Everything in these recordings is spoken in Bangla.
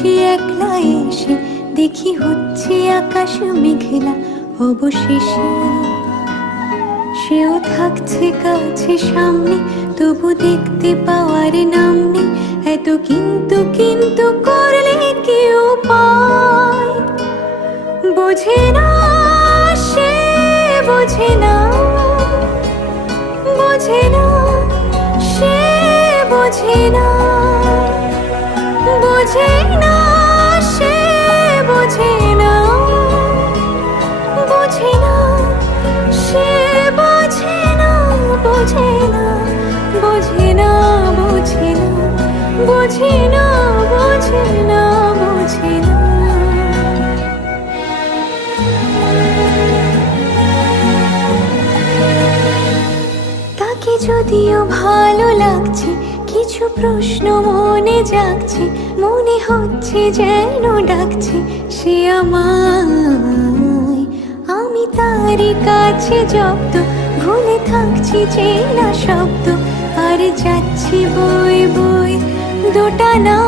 পড়ছি একলা এসে, দেখি হচ্ছে আকাশ মেঘলা, অবশেষে সেও থাকছে কাছে সামনে, তবু দেখতে পাওয়ার নাম নেই। এত কিন্তু কিন্তু করলে কেউ পায়। বোঝে না সে, বোঝে না বোঝে না সে, বোঝে না বোঝে না তাকে যদিও ভালো লাগছে, কিছু প্রশ্ন মনে জাগছে, মনে হচ্ছে যেন ডাকছে, সে আমায়। আমি তারই কাছে জব্দ, ভুলে থাকছি চেনা শব্দ, আর যাচ্ছি বই i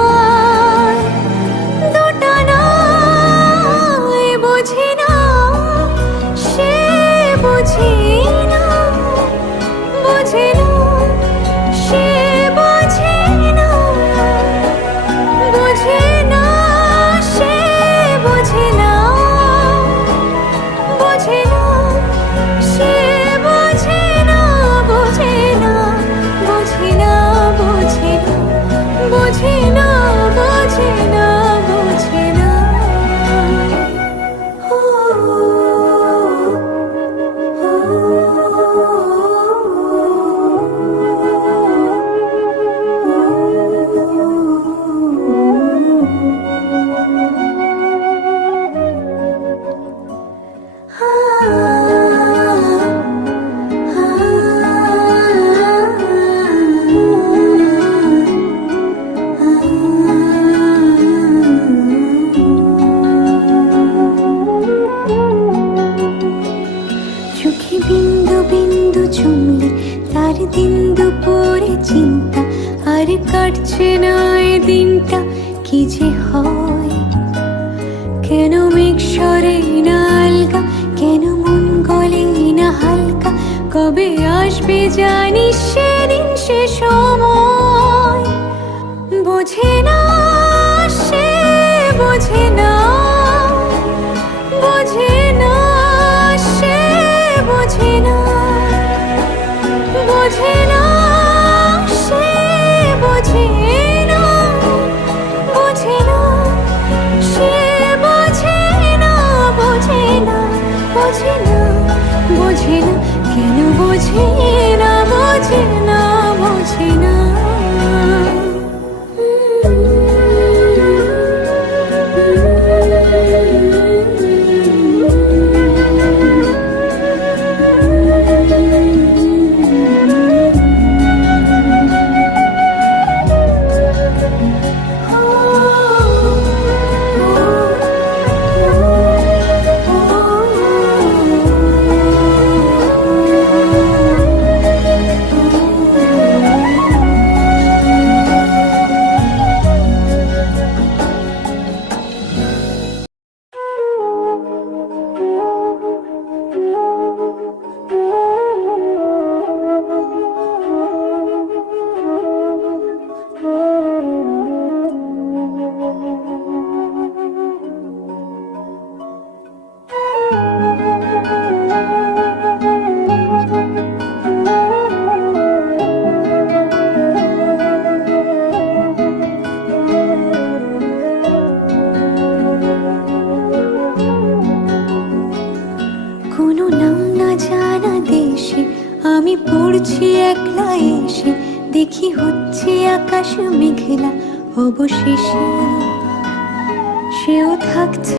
কাটছে না এ দিনটা, কি যে হয়? কেন মেঘ সরে না আলগা? কেন মন গলে না হালকা? কবে আসবে জানি সেদিন সে সময়। বোঝে না, সে বোঝে না কেন বুঝি না বুঝি না বুঝি না। আমি পড়ছি একলা এসে দেখি হচ্ছে আকাশ মেঘলা অবশেষে সেও থাকছে